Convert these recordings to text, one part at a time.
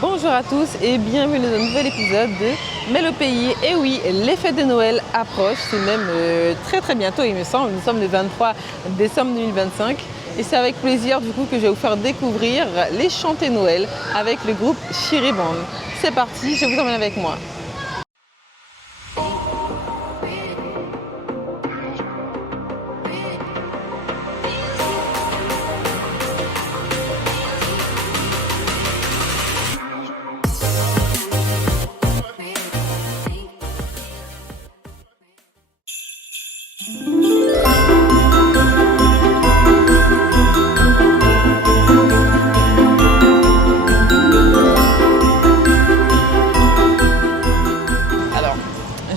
Bonjour à tous et bienvenue dans un nouvel épisode de Mais le pays. Et oui, les fêtes de Noël approchent, c'est même très bientôt il me semble. Nous sommes le 23 décembre 2025 et c'est avec plaisir du coup que je vais vous faire découvrir les chantés Noël avec le groupe Chiriband. C'est parti, je vous emmène avec moi.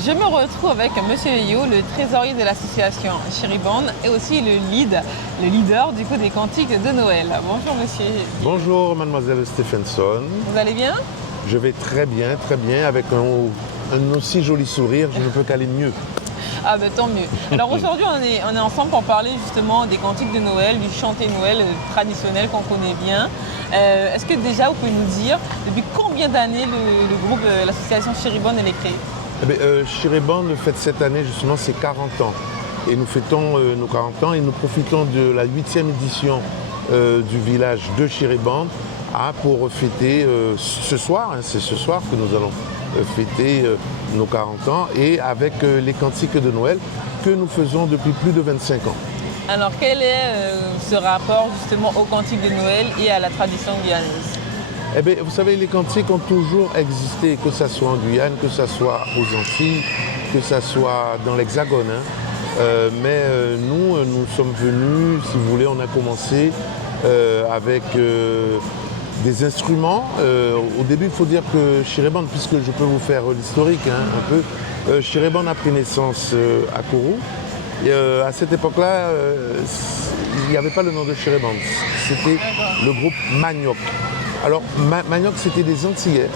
Je me retrouve avec Monsieur Yo, le trésorier de l'association Chiriband et aussi le leader du coup des cantiques de Noël. Bonjour Monsieur. Bonjour Mademoiselle Stephenson. Vous allez bien? Je vais très bien, avec un aussi joli sourire, je ne peux qu'aller mieux. Ah ben tant mieux. Alors aujourd'hui on est ensemble pour parler justement des cantiques de Noël, du chanté Noël traditionnel qu'on connaît bien. Est-ce que déjà vous pouvez nous dire depuis combien d'années le groupe, l'association Chiriband elle est créée? Chiriband fête cette année justement ses 40 ans. Et nous fêtons nos 40 ans et nous profitons de la 8e édition du village de Chiriband pour fêter ce soir, c'est ce soir que nous allons fêter nos 40 ans et avec les cantiques de Noël que nous faisons depuis plus de 25 ans. Alors quel est ce rapport justement aux cantiques de Noël et à la tradition guyanaise? Vous savez, les cantiques ont toujours existé, que ce soit en Guyane, que ce soit aux Antilles, que ce soit dans l'Hexagone. Mais nous sommes venus, si vous voulez, on a commencé avec des instruments. Au début, il faut dire que Chiriband, puisque je peux vous faire l'historique un peu, Chiriband a pris naissance à Kourou. Et, à cette époque-là, il n'y avait pas le nom de Chiriband, c'était le groupe Manioc. Alors, Manioc, c'était des Antillais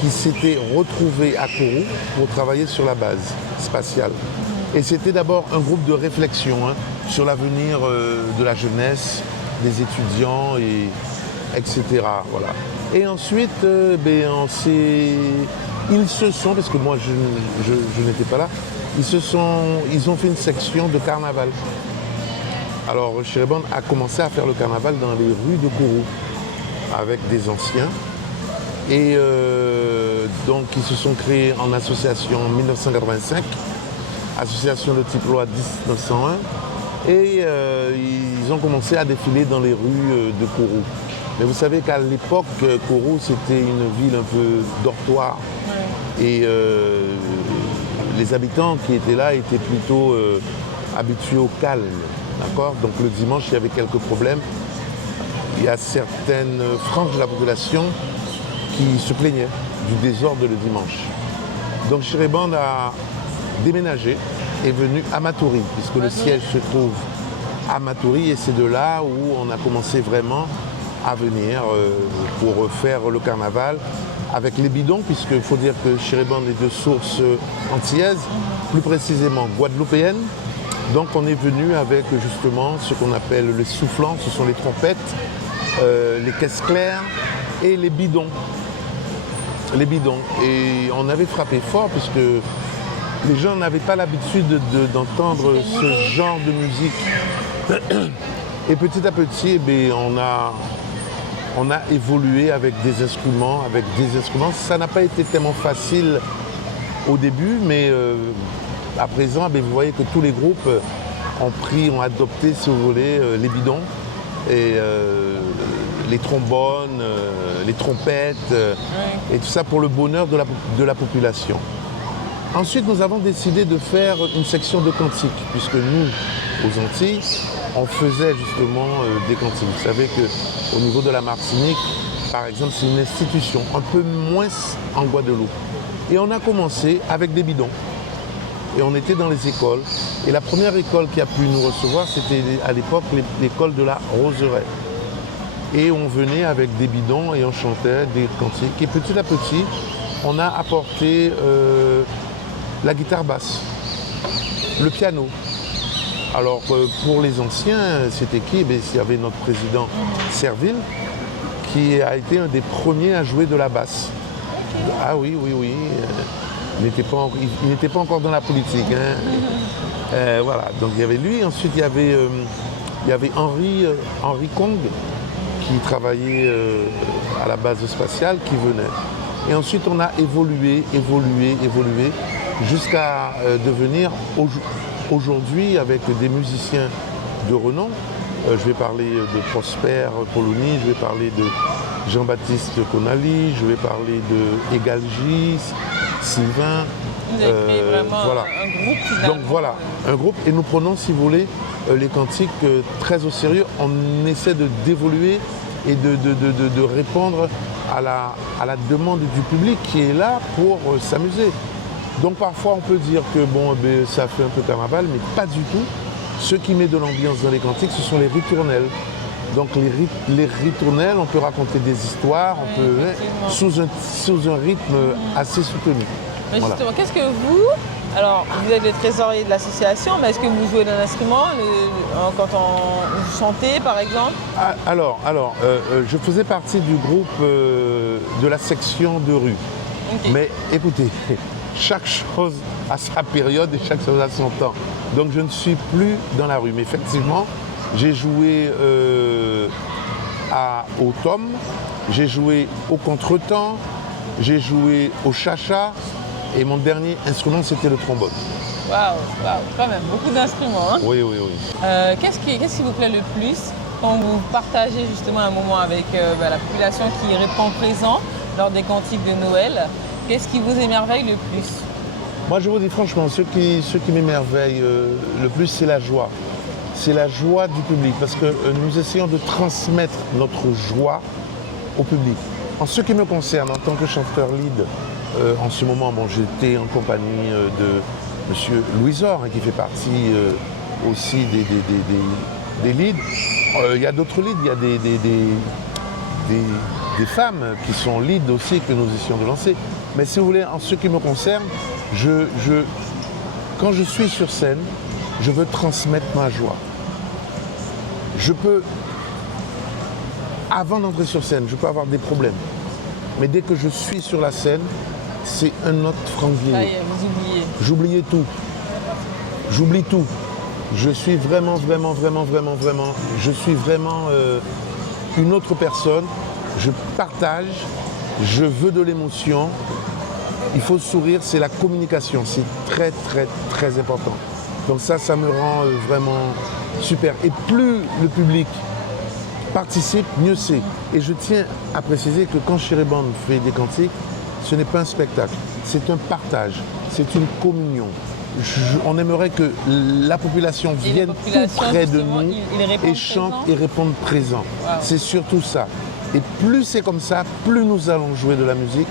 qui s'étaient retrouvés à Kourou pour travailler sur la base spatiale. Et c'était d'abord un groupe de réflexion sur l'avenir de la jeunesse, des étudiants, etc. Voilà. Et ensuite, ils se sont, parce que moi je n'étais pas là, ils ont fait une section de carnaval. Alors, Chiriband a commencé à faire le carnaval dans les rues de Kourou, avec des anciens. Et donc ils se sont créés en association en 1985, association de type loi 10-901, et ils ont commencé à défiler dans les rues de Kourou. Mais vous savez qu'à l'époque, Kourou c'était une ville un peu dortoir. Ouais. Et les habitants qui étaient là étaient plutôt habitués au calme. D'accord ? Donc le dimanche, il y avait quelques problèmes. Il y a certaines franges de la population qui se plaignaient du désordre le dimanche. Donc Chiriband a déménagé, est venu à Matoury, puisque le siège se trouve à Matoury, et c'est de là où on a commencé vraiment à venir pour faire le carnaval avec les bidons, puisqu'il faut dire que Chiriband est de source antillaise, plus précisément guadeloupéenne. Donc on est venu avec justement ce qu'on appelle les soufflants, ce sont les trompettes, les caisses claires et les bidons. Les bidons. Et on avait frappé fort puisque les gens n'avaient pas l'habitude d'entendre ce genre de musique. Et petit à petit, on a évolué avec des instruments. Ça n'a pas été tellement facile au début, mais à présent, vous voyez que tous les groupes ont adopté, si vous voulez, les bidons. Et les trombones, les trompettes, et tout ça pour le bonheur de la population. Ensuite, nous avons décidé de faire une section de cantiques, puisque nous, aux Antilles, on faisait justement des cantiques. Vous savez qu'au niveau de la Martinique, par exemple, c'est une institution, un peu moins en Guadeloupe. Et on a commencé avec des bidons. Et on était dans les écoles. Et la première école qui a pu nous recevoir, c'était à l'époque l'école de la Roseraie. Et on venait avec des bidons et on chantait des cantiques. Et petit à petit, on a apporté la guitare basse, le piano. Alors pour les anciens, c'était qui? Il y avait notre président Serville, qui a été un des premiers à jouer de la basse. Ah oui, oui, oui. Il n'était pas encore dans la politique. Hein. Voilà, donc il y avait lui. Ensuite, il y avait Henri Kong, qui travaillait à la base spatiale, qui venait. Et ensuite, on a évolué, jusqu'à devenir aujourd'hui avec des musiciens de renom. Je vais parler de Prosper Poloni, je vais parler de Jean-Baptiste Conali, je vais parler de Egalji, Sylvain. Vous avez créé vraiment voilà. un groupe finalement. Donc voilà, un groupe, et nous prenons, si vous voulez, les cantiques très au sérieux. On essaie d'évoluer et de répondre à la demande du public qui est là pour s'amuser. Donc parfois on peut dire que bon, ça fait un peu carnaval, mais pas du tout. Ce qui met de l'ambiance dans les cantiques, ce sont les ritournelles. Donc les ritournelles, on peut raconter des histoires, on peut, sous un rythme assez soutenu. Mais Voilà. justement, qu'est-ce que vous... Alors, vous êtes le trésorier de l'association, mais est-ce que vous jouez d'un instrument quand vous chantez, par exemple? Je faisais partie du groupe de la section de rue. Okay. Mais écoutez, chaque chose a sa période et chaque chose a son temps. Donc je ne suis plus dans la rue. Mais effectivement, j'ai joué au tom, j'ai joué au contretemps, j'ai joué au chacha. Et mon dernier instrument, c'était le trombone. Waouh, quand même, beaucoup d'instruments. Hein. Oui. Qu'est-ce qui vous plaît le plus quand vous partagez justement un moment avec la population qui répond présent lors des cantiques de Noël? Qu'est-ce qui vous émerveille le plus? Moi, je vous dis franchement, ce qui m'émerveille le plus, c'est la joie. C'est la joie du public, parce que nous essayons de transmettre notre joie au public. En ce qui me concerne, en tant que chanteur lead, en ce moment, j'étais en compagnie de M. Louisor, qui fait partie aussi des leads. Il y a d'autres leads, il y a des femmes qui sont leads aussi, que nous essayons de lancer. Mais si vous voulez, en ce qui me concerne, quand je suis sur scène, je veux transmettre ma joie. Je peux, avant d'entrer sur scène, je peux avoir des problèmes. Mais dès que je suis sur la scène, c'est un autre Franck Vianney. Ça y est, vous oubliez. J'oubliais tout. J'oublie tout. Je suis vraiment, je suis vraiment une autre personne. Je partage, je veux de l'émotion. Il faut sourire, c'est la communication. C'est très important. Donc ça me rend vraiment super. Et plus le public participe, mieux c'est. Et je tiens à préciser que quand Chirébande fait des cantiques, ce n'est pas un spectacle, c'est un partage, c'est une communion. On aimerait que la population vienne tout près de nous et chante et réponde présent. Wow. C'est surtout ça. Et plus c'est comme ça, plus nous allons jouer de la musique,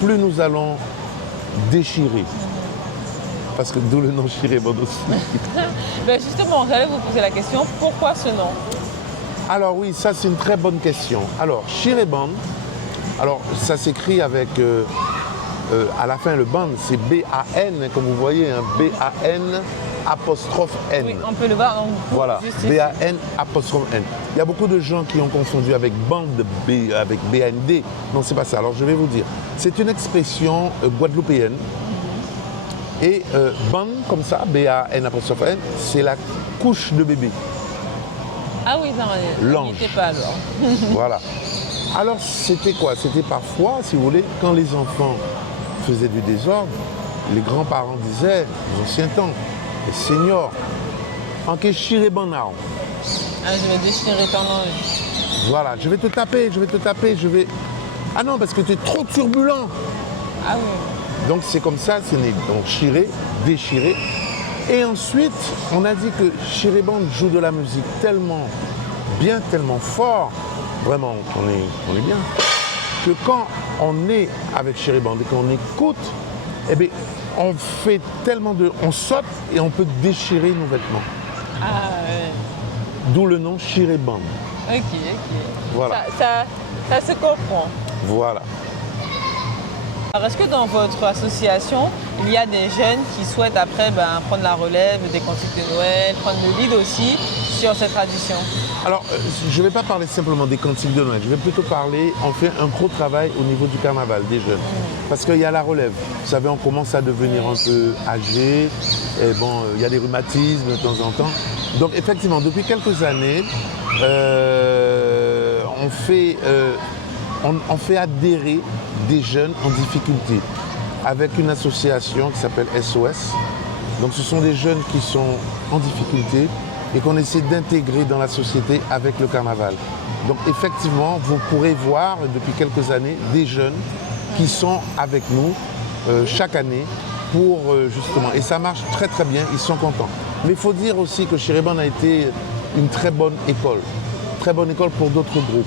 plus nous allons déchirer. Parce que d'où le nom Chirébande aussi. Ben justement, j'allais vous poser la question, pourquoi ce nom? Alors oui, ça c'est une très bonne question. Alors, Chirébande, ça s'écrit avec, à la fin le band, c'est B-A-N, comme vous voyez, hein, B-A-N apostrophe N. Oui, on peut le voir. Voilà, B-A-N apostrophe N. Il y a beaucoup de gens qui ont confondu avec band, avec B-A-N-D. Non, c'est pas ça. Alors je vais vous dire, c'est une expression guadeloupéenne. Et band, comme ça, B-A-N apostrophe N, c'est la couche de bébé. Ah oui, non, l'ange. Il n'était pas alors. Voilà. Alors c'était quoi? C'était parfois, si vous voulez, quand les enfants faisaient du désordre, les grands-parents disaient, aux anciens temps, les seniors, en que Chirébande. Ah, je vais déchirer ton ange. Voilà, je vais te taper, je vais... Ah non, parce que tu es trop turbulent. Ah oui. Donc c'est comme ça, c'est né. Donc chirer, déchirer. Et ensuite, on a dit que Chirébande joue de la musique tellement bien, tellement fort, vraiment, on est bien, que quand on est avec Chirébande et qu'on écoute, eh bien, on fait tellement de... On saute et on peut déchirer nos vêtements. Ah ouais. D'où le nom Chirébande. Ok. Voilà. Ça se comprend. Voilà. Alors, est-ce que dans votre association, il y a des jeunes qui souhaitent après prendre la relève des cantiques de Noël, prendre le lead aussi sur cette tradition? Alors, je ne vais pas parler simplement des cantiques de Noël, je vais plutôt parler, on fait un gros travail au niveau du carnaval des jeunes. Parce qu'il y a la relève. Vous savez, on commence à devenir un peu âgé, et bon, il y a des rhumatismes de temps en temps. Donc effectivement, depuis quelques années, on fait adhérer des jeunes en difficulté avec une association qui s'appelle SOS. Donc ce sont des jeunes qui sont en difficulté et qu'on essaie d'intégrer dans la société avec le carnaval. Donc effectivement, vous pourrez voir depuis quelques années des jeunes qui sont avec nous chaque année pour justement, et ça marche très très bien, ils sont contents. Mais il faut dire aussi que Chiribande a été une très bonne école pour d'autres groupes.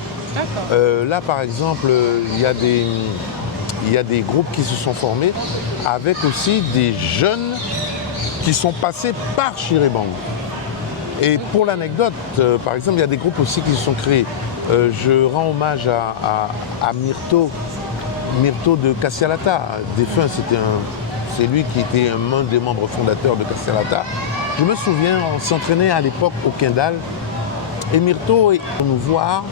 Là par exemple, il y a des groupes qui se sont formés avec aussi des jeunes qui sont passés par Chiribande. Et pour l'anecdote, par exemple, il y a des groupes aussi qui se sont créés. Je rends hommage à Myrto de Cassialata, défunt, c'est lui qui était un des membres fondateurs de Cassialata. Je me souviens, on s'entraînait à l'époque au Kendall, et Myrto est pour nous voir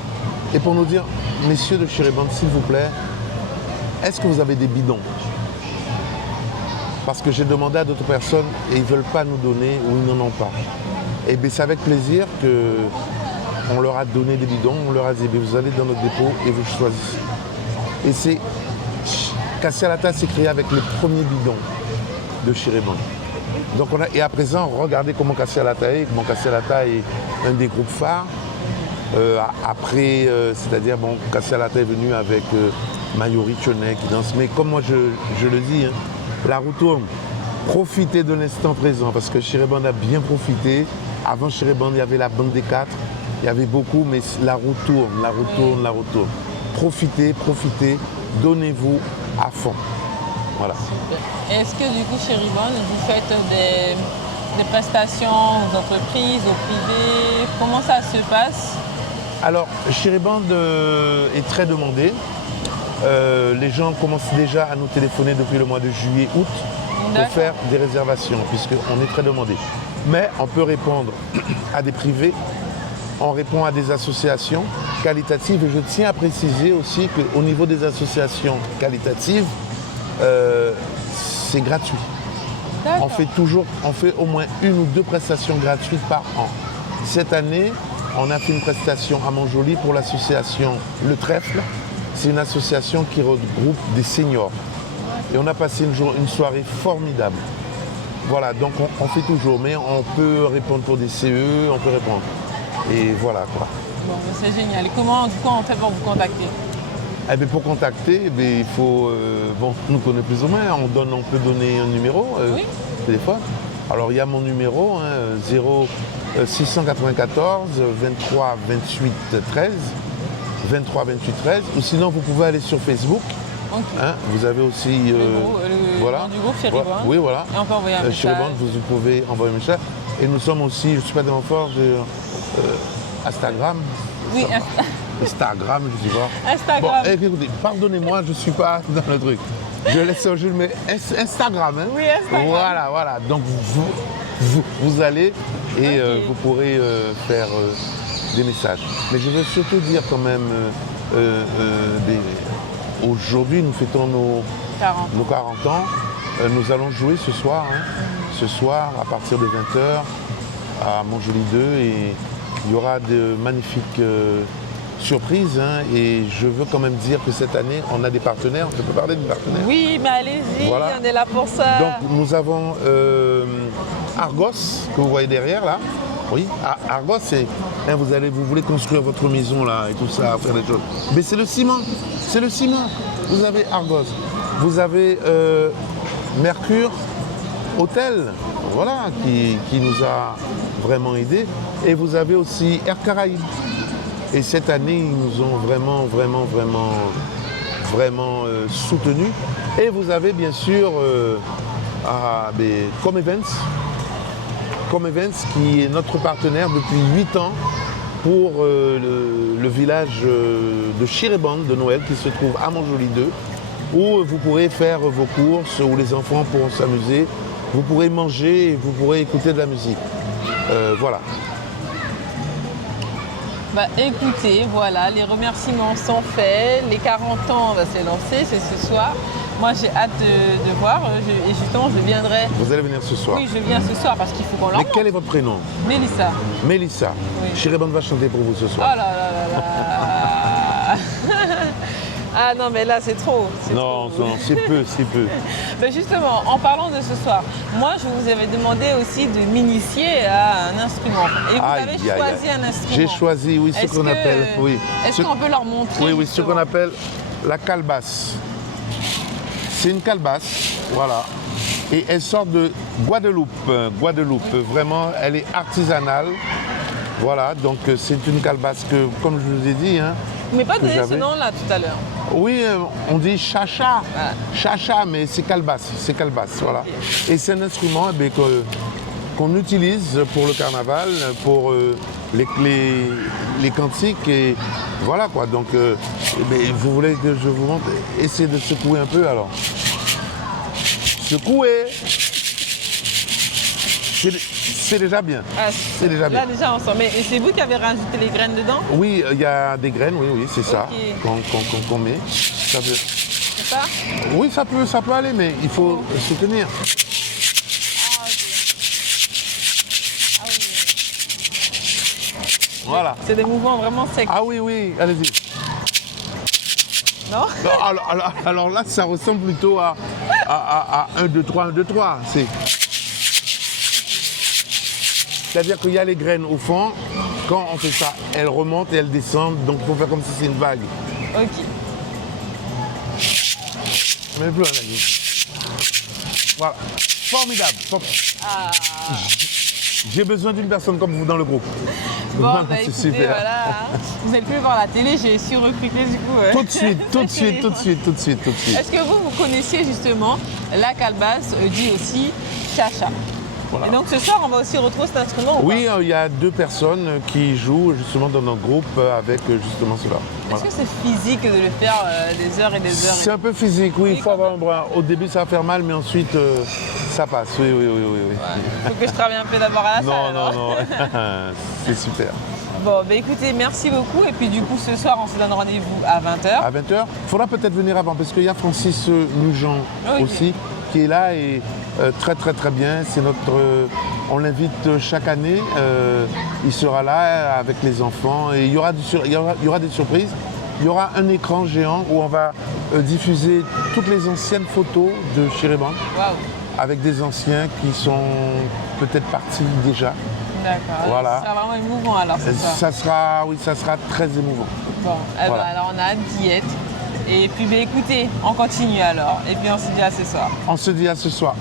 et pour nous dire, messieurs de Chiribande, s'il vous plaît, est-ce que vous avez des bidons? Parce que j'ai demandé à d'autres personnes et ils ne veulent pas nous donner ou ils n'en ont pas. Et bien c'est avec plaisir qu'on leur a donné des bidons, on leur a dit vous allez dans notre dépôt et vous choisissez. Et c'est Cassialata s'est créé avec les premiers bidons de Chiribande. Donc et à présent, regardez comment Cassialata est, un des groupes phares. Après, c'est-à-dire, bon, Cassialata est venu avec Mayori Chonet qui danse. Mais comme moi je le dis, hein, la roue tourne. Profitez de l'instant présent parce que Chiribande a bien profité. Avant Chiribande, il y avait la bande des quatre. Il y avait beaucoup, mais la roue tourne, la roue tourne, la roue tourne. Profitez, donnez-vous à fond. Voilà. Est-ce que du coup, Chiribande, vous faites des prestations aux entreprises, au privé? Comment ça se passe? Alors, Chiribande est très demandé. Les gens commencent déjà à nous téléphoner depuis le mois de juillet, août pour faire des réservations, puisqu'on est très demandé. Mais on peut répondre à des privés, on répond à des associations qualitatives. Et je tiens à préciser aussi qu'au niveau des associations qualitatives, c'est gratuit. On fait au moins une ou deux prestations gratuites par an. Cette année, on a fait une prestation à Montjoly pour l'association Le Trèfle. C'est une association qui regroupe des seniors. Et on a passé une soirée formidable. Voilà, donc on fait toujours, mais on peut répondre pour des CE, on peut répondre. Et voilà quoi. Bon, c'est génial. Et comment, du coup, on fait pour vous contacter? Eh bien, pour contacter, eh bien, il faut, bon, nous connaît plus ou moins, on peut donner un numéro, oui. Téléphone. Alors il y a mon numéro, 694 23 28 13, 23 28 13, ou sinon vous pouvez aller sur Facebook. Okay. Hein, vous avez aussi voilà. Du groupe Chiribande. Oui, voilà. Et on peut envoyer un message. Chiribande, vous pouvez envoyer un message. Et nous sommes aussi, je ne suis pas tellement fort, Instagram. Oui, Instagram, je dis pas. Instagram. Bon, écoutez, pardonnez-moi, je ne suis pas dans le truc. Je le mets Instagram. Hein. Oui, Instagram. Voilà. Donc vous allez et vous pourrez faire des messages. Mais je veux surtout dire quand même, aujourd'hui nous fêtons nos 40 ans. Nous allons jouer ce soir. Hein. Ce soir, à partir de 20h, à Montjoly 2. Et il y aura de magnifiques surprises. Hein. Et je veux quand même dire que cette année, on a des partenaires. Je peux parler de partenaires? Oui, mais allez-y, voilà. On est là pour ça. Donc nous avons Argos, que vous voyez derrière là. Oui, Argos, c'est, hein, vous voulez construire votre maison là et tout ça, faire des choses. Mais c'est le ciment. Vous avez Argos. Vous avez Mercure Hôtel, voilà, qui nous a vraiment aidés. Et vous avez aussi Air Caraïbes. Et cette année, ils nous ont vraiment soutenus. Et vous avez bien sûr Com Events, qui est notre partenaire depuis 8 ans pour le village de Chiribande de Noël qui se trouve à Montjoly 2, où vous pourrez faire vos courses, où les enfants pourront s'amuser, vous pourrez manger et vous pourrez écouter de la musique. Voilà. Bah écoutez, voilà, les remerciements sont faits, les 40 ans va se lancer, c'est ce soir. Moi j'ai hâte de voir et justement je viendrai. Vous allez venir ce soir. Oui, je viens ce soir parce qu'il faut qu'on leur Mais montre. quel est votre prénom? Mélissa. Mélissa. Oui. Chirébonne va chanter pour vous ce Oh soir. là là là là. Ah non mais là c'est trop. Non, trop. non, c'est peu, c'est peu. Ben justement, en parlant de ce soir, moi je vous avais demandé aussi de m'initier à un instrument. Et vous Aïe, avez aïe, aïe. choisi un instrument. J'ai choisi, oui, ce Est-ce qu'on que- appelle, oui. Est-ce qu'on peut leur montrer Oui, oui, ce justement qu'on appelle la calebasse. C'est une calebasse, voilà. Et elle sort de Guadeloupe. Guadeloupe, vraiment, elle est artisanale. Voilà, donc c'est une calebasse que, comme je vous ai dit, hein, Mais pas que donné ce j'avais. nom-là tout à l'heure. Oui, on dit chacha. Voilà. Chacha, mais c'est calebasse, voilà. Ok. Et c'est un instrument qu'on utilise pour le carnaval, pour les cantiques et voilà quoi. Donc, vous voulez que je vous montre? Essayez de secouer un peu alors. Secouer. C'est déjà bien. Ah, C'est déjà là bien. déjà ensemble. Mais et c'est vous qui avez rajouté les graines dedans? Oui, il y a des graines, oui, c'est ça Ok. qu'on met. Ça peut- C'est ça? Oui, ça peut aller, mais il faut se tenir. Ah, ok. Ah oui. Voilà. C'est des mouvements vraiment secs, Ah oui, oui, allez-y. non? Non, alors là, ça ressemble plutôt à 1, 2, 3, 1, 2, 3. C'est-à-dire qu'il y a les graines au fond. Quand on fait ça, elles remontent et elles descendent. Donc il faut faire comme si c'était une vague. Ok. Mais plus on a dit. Voilà. Formidable. Ah. J'ai besoin d'une personne comme vous dans le groupe. Bon, Vraiment, bah c'est écoutez, super. voilà. Vous n'allez plus voir la télé, j'ai su recruter du coup. Tout de suite, tout de suite, tout de suite, tout de suite, tout de suite. Est-ce que vous connaissiez justement la calebasse, dit aussi chacha? Voilà. Et donc ce soir, on va aussi retrouver cet instrument ou Oui, il y a 2 personnes qui jouent justement dans notre groupe avec justement cela. pas? Voilà. Est-ce que c'est physique de le faire des heures et des heures? C'est un peu physique, oui, Oui, il faut avoir un bras. Au début, ça va faire mal, mais ensuite, ça passe. Oui. Il faut que je travaille un peu d'abord à la salle. alors. Non. C'est super. Bon, bah écoutez, merci beaucoup. Et puis du coup, ce soir, on se donne rendez-vous à 20h. À 20h, il faudra peut-être venir avant, parce qu'il y a Francis Nugent Ok. aussi, qui est là et très bien. C'est notre, on l'invite chaque année. Il sera là avec les enfants et il y aura des surprises. Il y aura un écran géant où on va diffuser toutes les anciennes photos de Chirébonne Waouh, avec des anciens qui sont peut-être partis déjà. d'accord. Voilà. Ça sera vraiment émouvant alors ce soir. Ça sera très émouvant. Bon, eh ben, Voilà. alors on a hâte d'y être. Et puis bah, écoutez, on continue alors. Et puis on se dit à ce soir. On se dit à ce soir.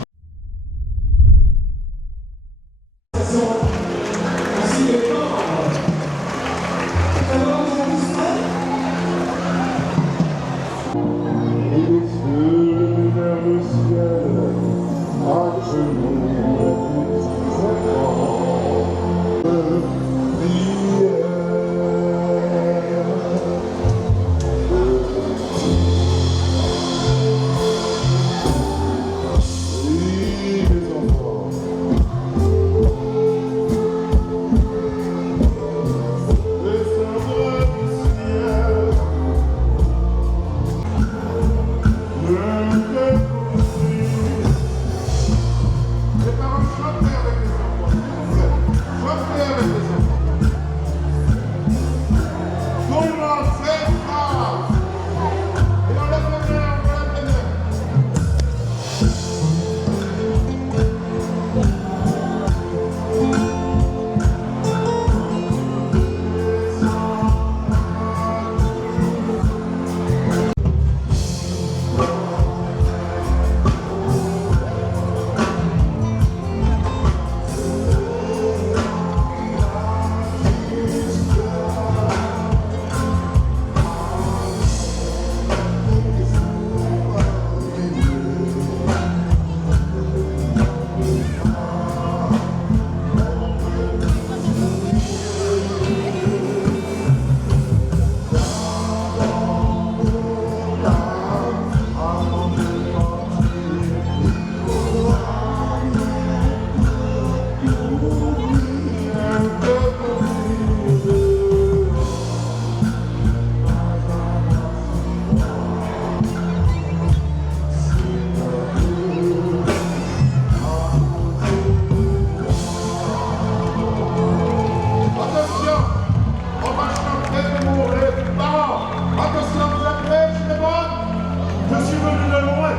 Je suis venu de loin.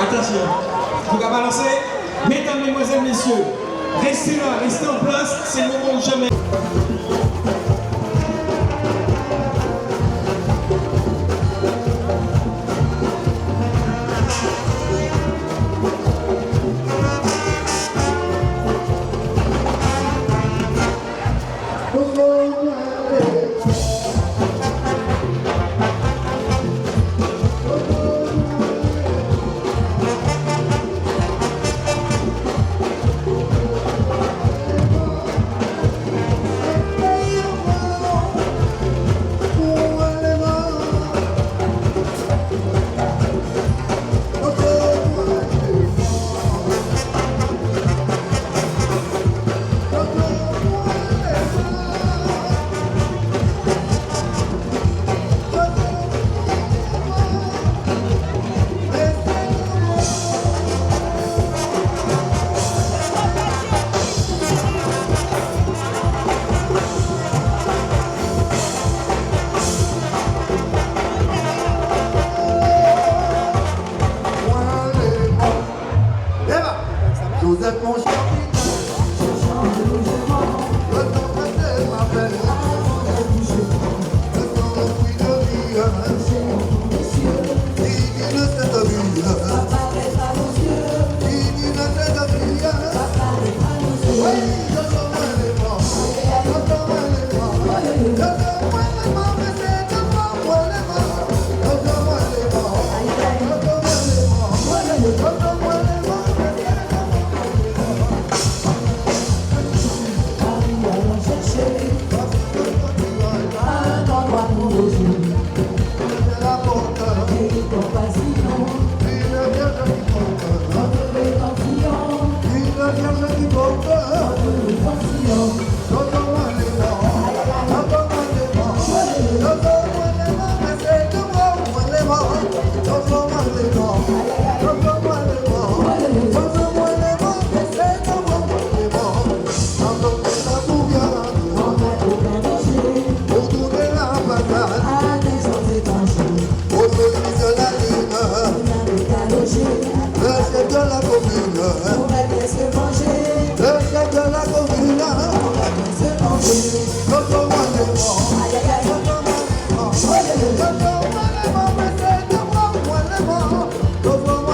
Attention, vous allez balancer. Mesdames, mesdemoiselles, messieurs, restez là, restez en place, c'est le moment ou jamais. Joseph mon chéri, le temps passé m'appelle, le temps repris de vie, divine cette vie, divine cette vie, oui, je t'emmène les bras, je t'emmène les bras, je t'emmène les bras, mais c'est de moi les bras, je t'emmène les bras, je t'emmène les bras, je t'emmène les bras. Go,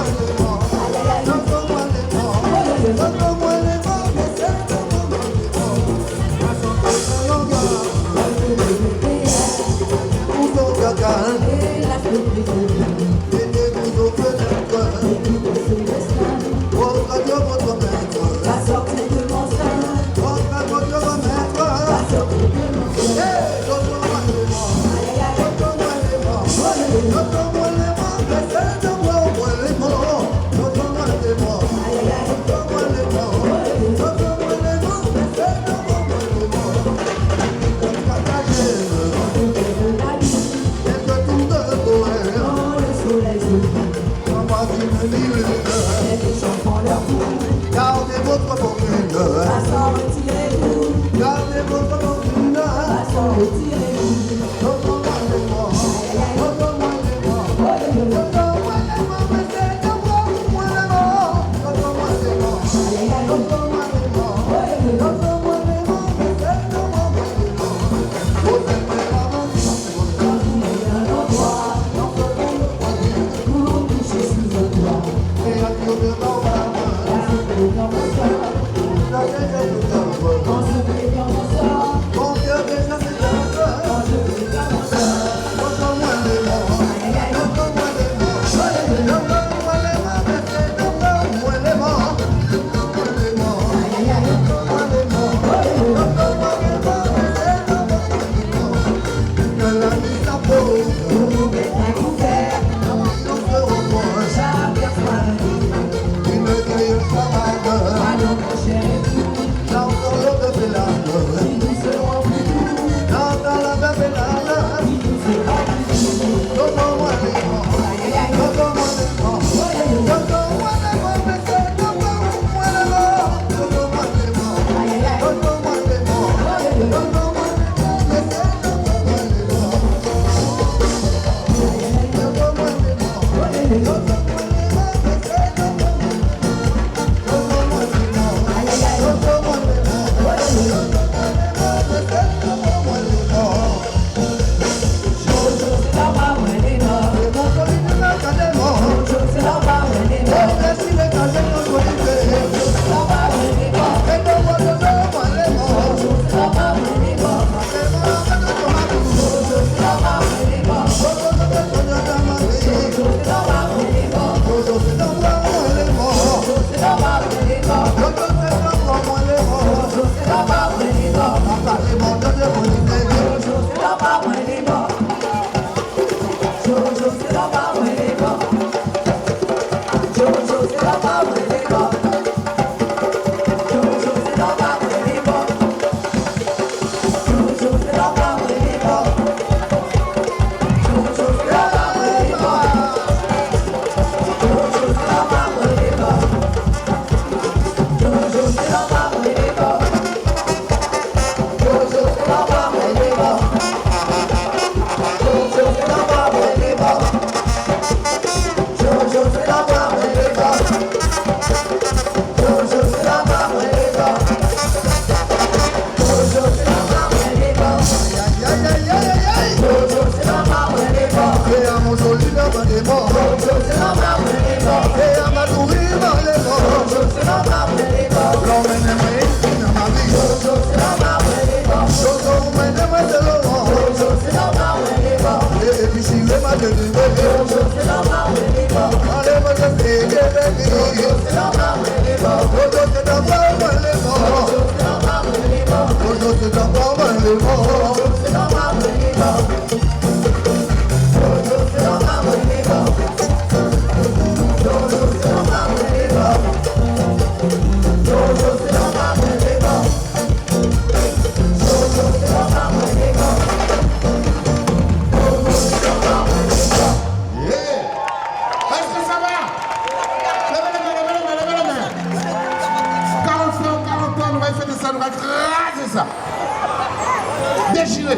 Déchiré.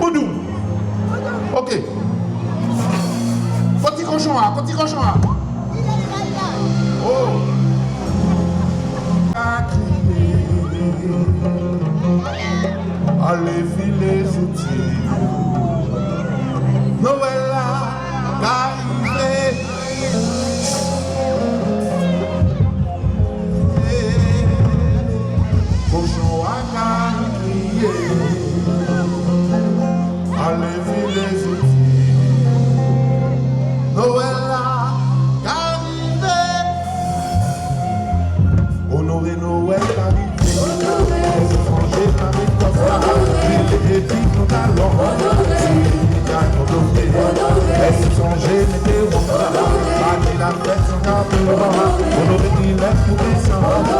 Boudou. Ok. Petit cochon là, petit cochon là. Oh. Allez, filer outils. Noël là, arrivé. Cochon à crier. Allez, filer outils. Noël là, arrivé. Honorer Noël arrivé. Et puis nous allons laisse songer les démons, la fête sans garde, on aurait dit l'air pour descendre.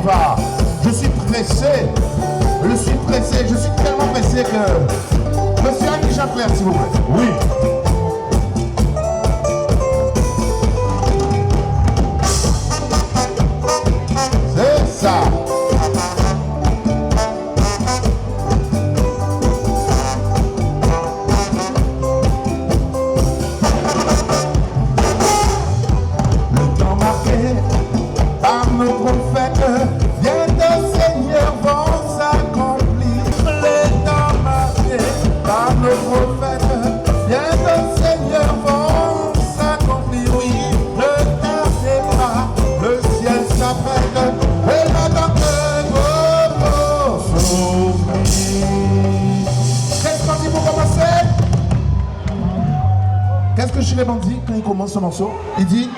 y va. Je suis pressé. Je suis pressé. Je suis tellement pressé que... Monsieur Annie Jean-Claire, s'il vous plaît. Oui. C'est ça. Le temps marqué par nos prophètes, bientôt Seigneur vont s'accomplir. Le temps marqué par nos prophètes, bientôt Seigneur vont s'accomplir. Oui, ne tardez pas, le ciel s'apprête, et maintenant que vos mots s'ouvrent. Qu'est-ce qu'on dit pour commencer? Qu'est-ce que Chiréban dit quand il commence ce morceau? Il dit,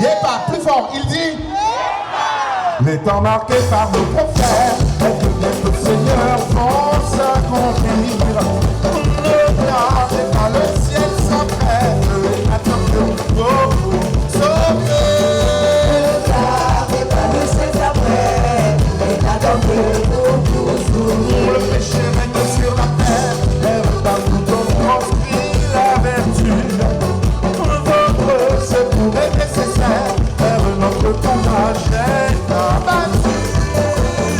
Yépa, plus fort, il dit, les temps marqués par nos prophètes, et que bientôt le Seigneur vont s'accomplir. Ne tardez pas, le ciel s'apprête, et attend que vous sauvez. Ne tardez pas, le ciel s'apprête, et attend que vous sauvez. Le péché règne sur la terre, et partout on construit la vertu. Votre secours est nécessaire, car notre courage est abattu.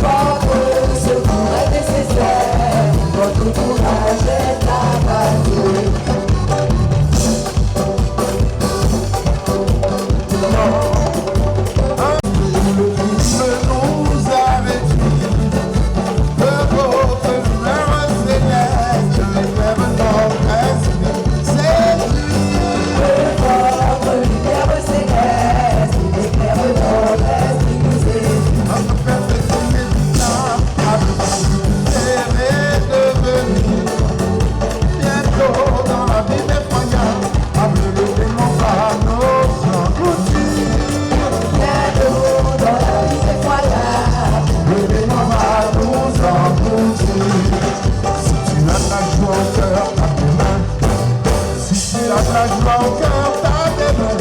Votre secours est nécessaire, votre courage est abattu. Le Christ nous avait dit que votre lumière céleste éclaire notre esprit. C'est lui. Votre lumière céleste, éclaire notre esprit. Notre perfection méditable, est devenir. Bientôt dans la vie effroyable, le démon va nous engloutir. Bientôt dans la vie effroyable, Le démon va nous engloutir. Si tu as de la joie au cœur, tape tes mains. Si tu as de la joie au cœur, tape tes mains.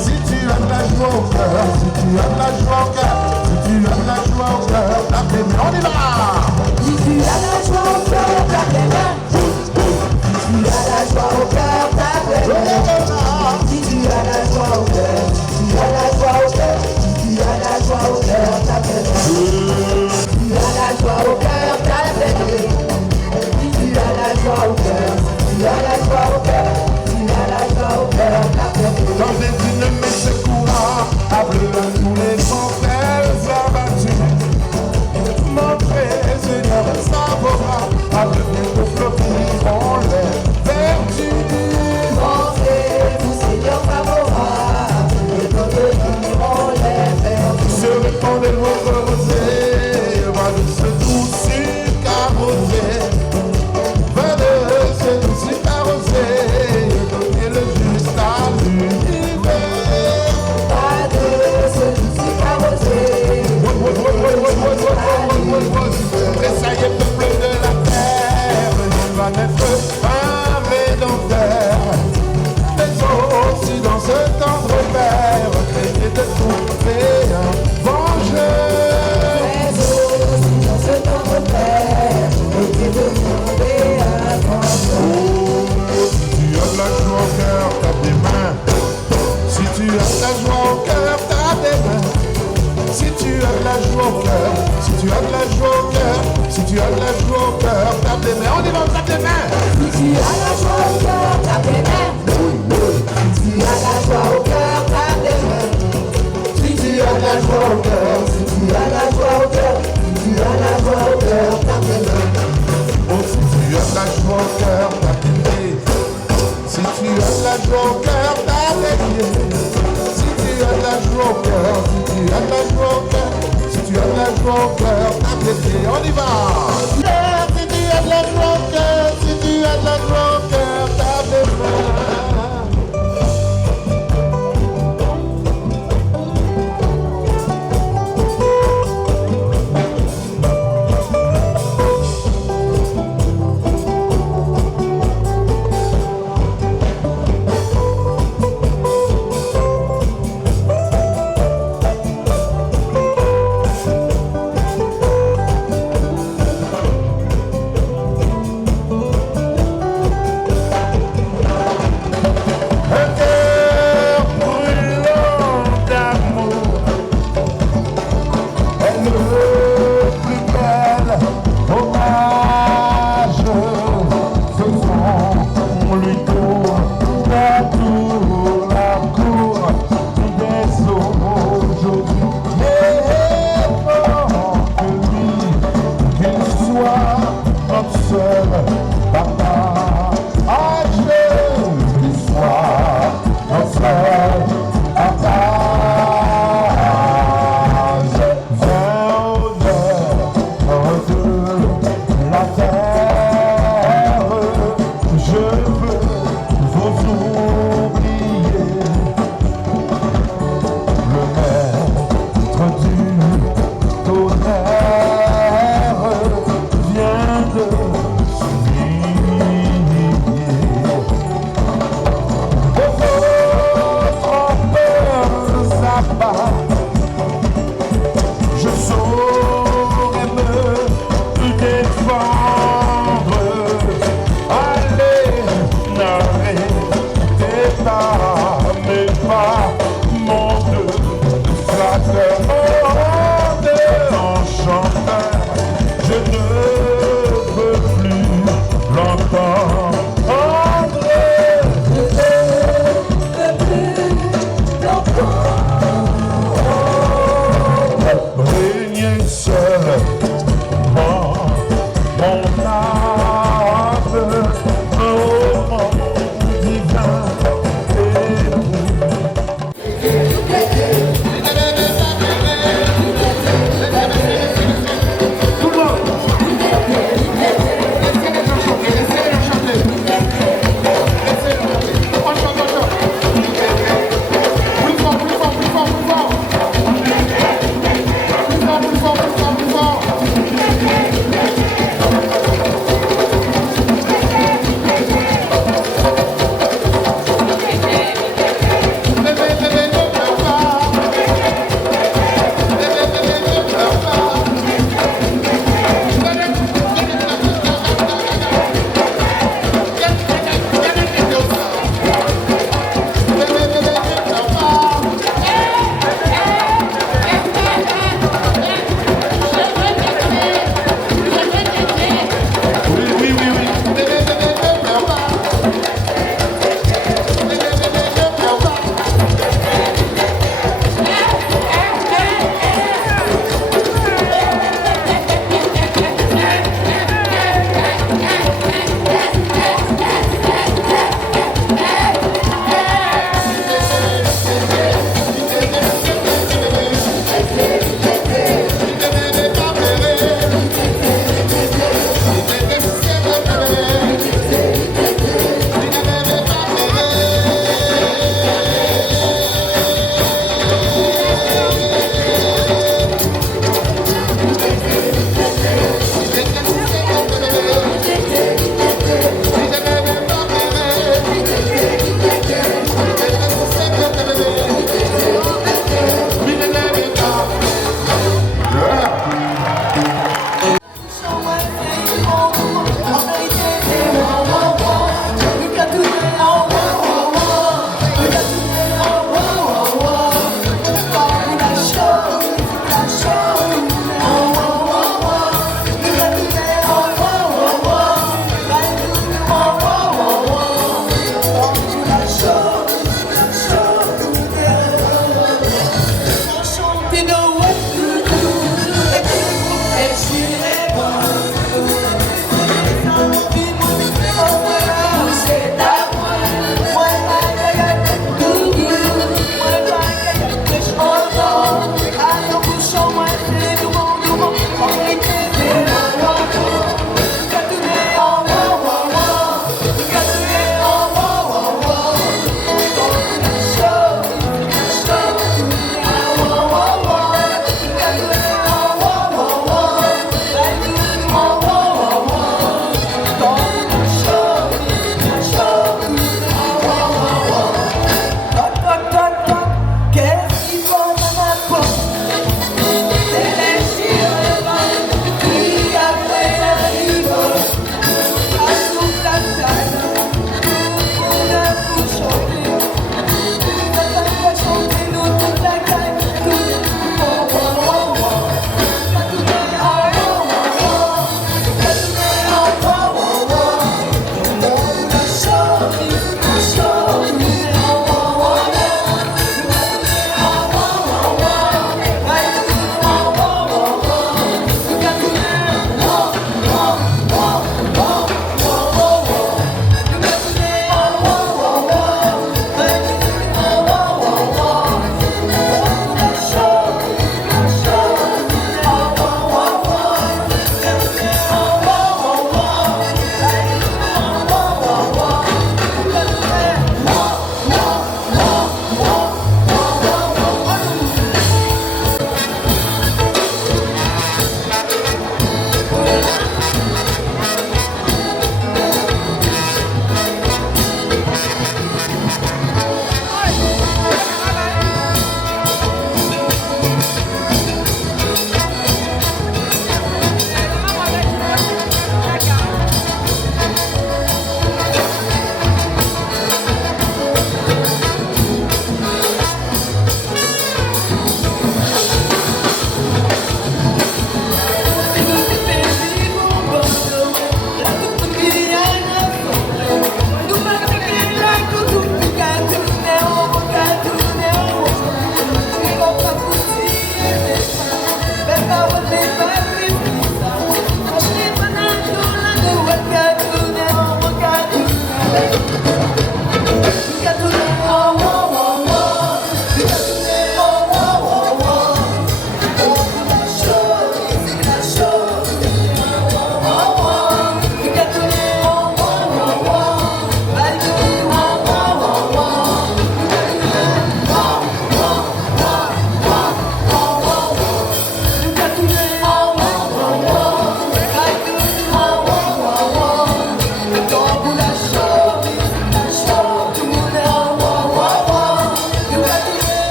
Si tu as de la joie au cœur, si tu as de la joie au cœur, si tu as de la joie au cœur, tape tes mains. On y va! si tu as la joie au cœur, tape les mains. Si tu as la joie au cœur, tape les mains. Si tu as la joie au cœur, si tu as la joie au cœur, si tu as la joie au cœur, tape les mains. Si tu as la joie au cœur, tape les mains. Si tu as la joie au cœur, si tu as la joie au cœur, si tu as la joie au cœur, tape les mains. Dans des dynamiques secourables, tous les mortels abattus. Montrez, Seigneur, favorable, bientôt fleuriront les vertus. Montrez-vous, Seigneur favorable, et deveniront les vertus. Se répandez votre rosée, va de ce doux sucre arrosé. Va de ce doux sucre arrosé, donnez le juste à l'univers. Pas de celui-ci carrossé. Tressaillez, peuple de la terre, il va naître un rédempteur. Mais aussi dans ce tendre père, craignez de trouver un vengeur. Mais aussi dans ce temps père, et de trouver un vengeur. Si tu as de la joie au cœur, tape des mains. Si tu as de la joie au cœur, tape des mains. Si tu as de la joie au cœur, si tu as de la joie au cœur, si tu as de la joie au cœur, tape des mains. On y va, on tape des mains. Si tu as la joie au cœur, tape les mains. Si tu as la joie au cœur, tape les mains. Si tu as la joie au cœur, si tu as la joie au cœur, si tu as la joie au cœur, tape les mains. Oh, si tu as de la joie au cœur, tape des pieds. Si tu as de la joie au cœur, tape des pieds. Si tu as de la joie au cœur, si tu as de la joie au cœur, si tu as de la joie au cœur, tape des pieds. On y va. Si tu as de la joie au cœur, si tu as de la joie au cœur, tape des mains.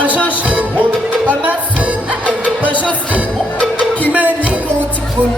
pas change, pas masse, pas chance, qui m'a dit qu'on t'y faut là.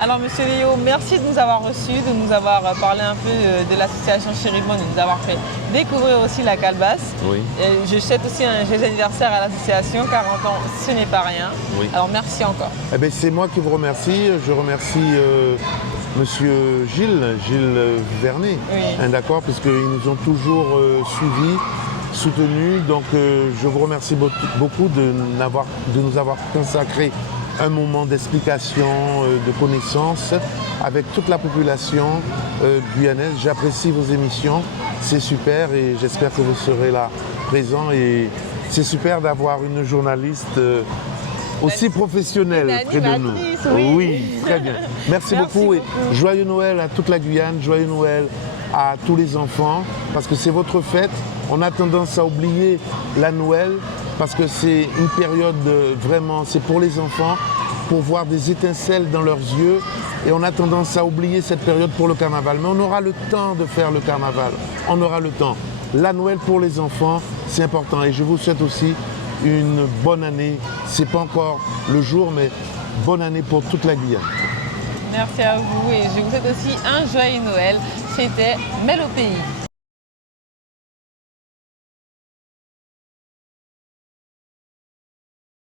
Alors Monsieur Léo, merci de nous avoir reçus, de nous avoir parlé un peu de l'association Chéribon, de nous avoir fait découvrir aussi la calebasse. Oui. Je souhaite aussi un joyeux anniversaire à l'association, 40 ans ce n'est pas rien. Oui. Alors merci encore. Eh bien, c'est moi qui vous remercie. Je remercie Monsieur Gilles Vernet, Oui. D'accord, puisqu'ils nous ont toujours suivis, soutenus. Donc je vous remercie beaucoup de nous avoir consacré un moment d'explication, de connaissance avec toute la population guyanaise. J'apprécie vos émissions, c'est super et j'espère que vous serez là présents. Et c'est super d'avoir une journaliste aussi professionnelle près de nous. Oui. Très bien. Merci beaucoup beaucoup. et joyeux Noël à toute la Guyane, joyeux Noël à tous les enfants parce que c'est votre fête. On a tendance à oublier la Noël parce que c'est une période vraiment, c'est pour les enfants, pour voir des étincelles dans leurs yeux et on a tendance à oublier cette période pour le carnaval. Mais on aura le temps de faire le carnaval, on aura le temps. La Noël pour les enfants, c'est important et je vous souhaite aussi une bonne année. C'est pas encore le jour, mais bonne année pour toute la Guyane. Merci à vous et je vous souhaite aussi un joyeux Noël. C'était Mel au pays.